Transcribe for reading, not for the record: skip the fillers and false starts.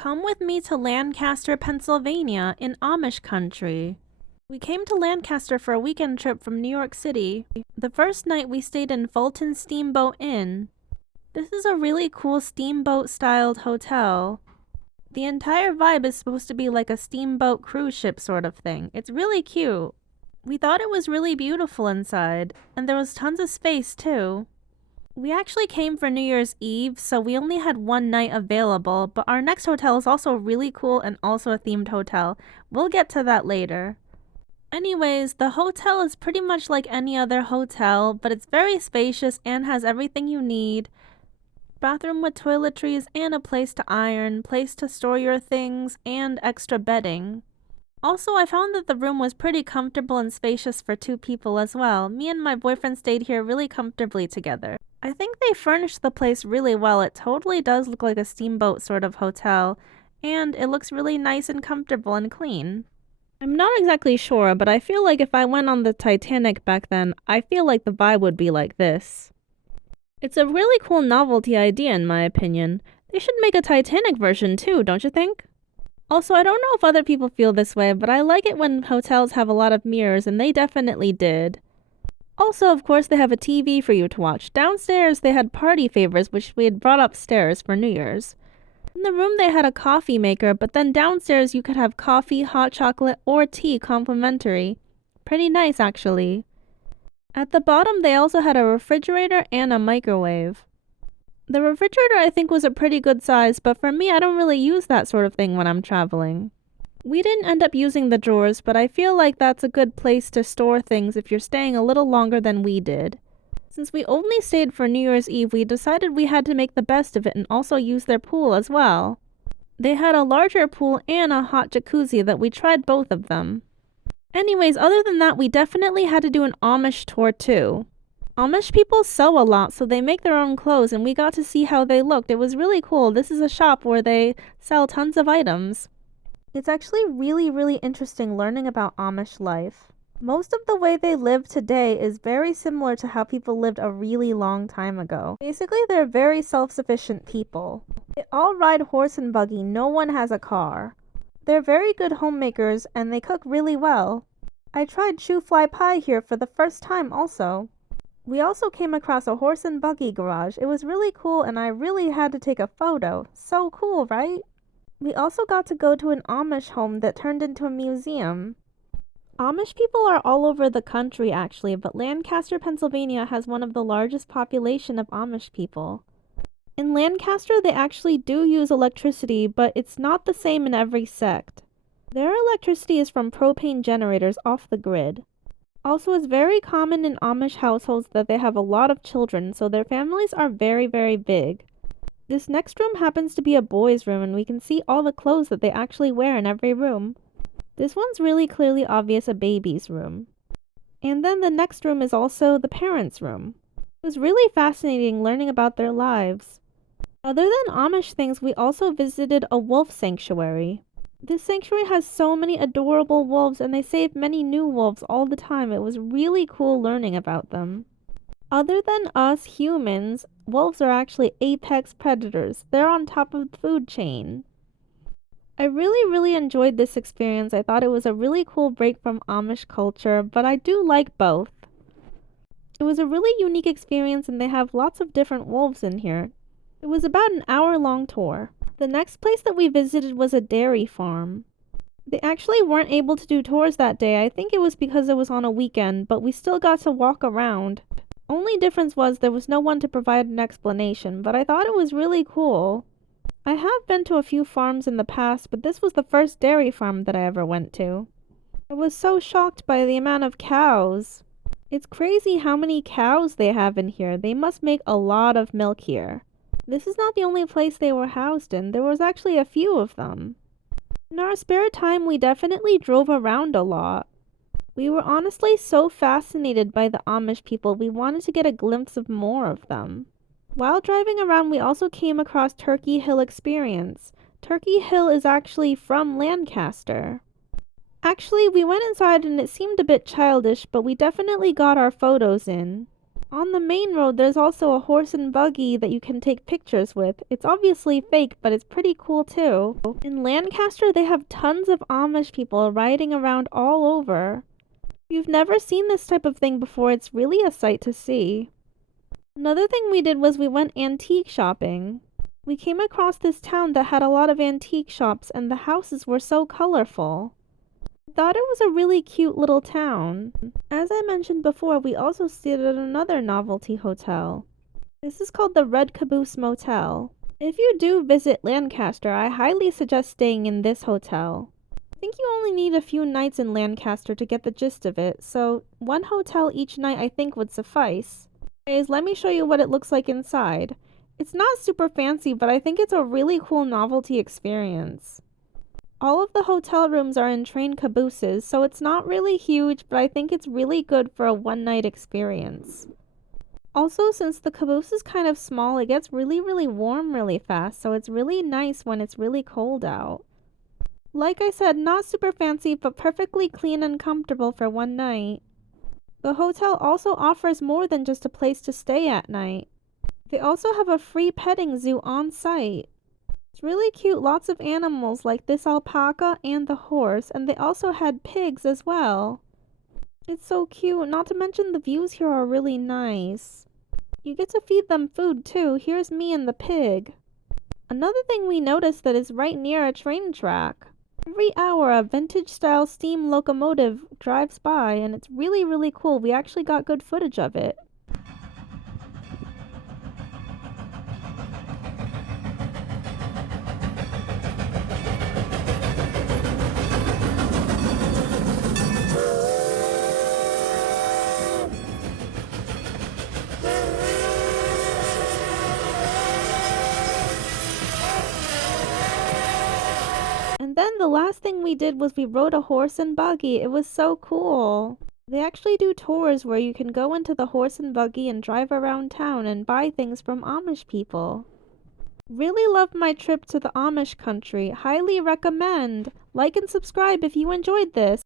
Come with me to Lancaster, Pennsylvania, in Amish country. We came to Lancaster for a weekend trip from New York City. The first night we stayed in Fulton Steamboat Inn. This is a really cool steamboat-styled hotel. The entire vibe is supposed to be like a steamboat cruise ship sort of thing. It's really cute. We thought it was really beautiful inside, and there was tons of space too. We actually came for New Year's Eve, so we only had one night available, but our next hotel is also really cool and also a themed hotel. We'll get to that later. Anyways, the hotel is pretty much like any other hotel, but it's very spacious and has everything you need. Bathroom with toiletries and a place to iron, place to store your things, and extra bedding. Also, I found that the room was pretty comfortable and spacious for two people as well. Me and my boyfriend stayed here really comfortably together. I think they furnished the place really well. It totally does look like a steamboat sort of hotel, and it looks really nice and comfortable and clean. I'm not exactly sure, but I feel like if I went on the Titanic back then, I feel like the vibe would be like this. It's a really cool novelty idea in my opinion. They should make a Titanic version too, don't you think? Also, I don't know if other people feel this way, but I like it when hotels have a lot of mirrors, and they definitely did. Also, of course, they have a TV for you to watch. Downstairs, they had party favors, which we had brought upstairs for New Year's. In the room, they had a coffee maker, but then downstairs, you could have coffee, hot chocolate, or tea complimentary. Pretty nice, actually. At the bottom, they also had a refrigerator and a microwave. The refrigerator, I think, was a pretty good size, but for me, I don't really use that sort of thing when I'm traveling. We didn't end up using the drawers, but I feel like that's a good place to store things if you're staying a little longer than we did. Since we only stayed for New Year's Eve, we decided we had to make the best of it and also use their pool as well. They had a larger pool and a hot jacuzzi that we tried both of them. Anyways, other than that, we definitely had to do an Amish tour too. Amish people sew a lot, so they make their own clothes, and we got to see how they looked. It was really cool. This is a shop where they sell tons of items. It's actually really interesting learning about Amish life. Most of the way they live today is very similar to how people lived a really long time ago. Basically, they're very self-sufficient people. They all ride horse and buggy, no one has a car. They're very good homemakers and they cook really well. I tried shoe fly pie here for the first time also. We also came across a horse and buggy garage. It was really cool and I really had to take a photo. So cool, right? We also got to go to an Amish home that turned into a museum. Amish people are all over the country actually, but Lancaster, Pennsylvania has one of the largest population of Amish people. In Lancaster, they actually do use electricity, but it's not the same in every sect. Their electricity is from propane generators off the grid. Also, it's very common in Amish households that they have a lot of children, so their families are very big. This next room happens to be a boys' room, and we can see all the clothes that they actually wear in every room. This one's really clearly obvious a baby's room. And then the next room is also the parents' room. It was really fascinating learning about their lives. Other than Amish things, we also visited a wolf sanctuary. This sanctuary has so many adorable wolves, and they save many new wolves all the time. It was really cool learning about them. Other than us humans, wolves are actually apex predators. They're on top of the food chain. I really enjoyed this experience. I thought it was a really cool break from Amish culture, but I do like both. It was a really unique experience and they have lots of different wolves in here. It was about an hour-long tour. The next place that we visited was a dairy farm. They actually weren't able to do tours that day. I think it was because it was on a weekend, but we still got to walk around. Only difference was there was no one to provide an explanation, but I thought it was really cool. I have been to a few farms in the past, but this was the first dairy farm that I ever went to. I was so shocked by the amount of cows. It's crazy how many cows they have in here. They must make a lot of milk here. This is not the only place they were housed in. There was actually a few of them. In our spare time, we definitely drove around a lot. We were honestly so fascinated by the Amish people, we wanted to get a glimpse of more of them. While driving around, we also came across Turkey Hill Experience. Turkey Hill is actually from Lancaster. Actually, we went inside and it seemed a bit childish, but we definitely got our photos in. On the main road, there's also a horse and buggy that you can take pictures with. It's obviously fake, but it's pretty cool too. In Lancaster, they have tons of Amish people riding around all over. If you've never seen this type of thing before, it's really a sight to see. Another thing we did was we went antique shopping. We came across this town that had a lot of antique shops and the houses were so colorful. I thought it was a really cute little town. As I mentioned before, we also stayed at another novelty hotel. This is called the Red Caboose Motel. If you do visit Lancaster, I highly suggest staying in this hotel. I think you only need a few nights in Lancaster to get the gist of it, so one hotel each night I think would suffice. Anyways, let me show you what it looks like inside. It's not super fancy, but I think it's a really cool novelty experience. All of the hotel rooms are in train cabooses, so it's not really huge, but I think it's really good for a one-night experience. Also, since the caboose is kind of small, it gets really warm really fast, so it's really nice when it's really cold out. Like I said, not super fancy, but perfectly clean and comfortable for one night. The hotel also offers more than just a place to stay at night. They also have a free petting zoo on site. It's really cute, lots of animals like this alpaca and the horse, and they also had pigs as well. It's so cute, not to mention the views here are really nice. You get to feed them food too. Here's me and the pig. Another thing we noticed that is right near a train track. Every hour a vintage style steam locomotive drives by and it's really cool. We actually got good footage of it. And then the last thing we did was we rode a horse and buggy. It was so cool. They actually do tours where you can go into the horse and buggy and drive around town and buy things from Amish people. Really loved my trip to the Amish country. Highly recommend. Like and subscribe if you enjoyed this.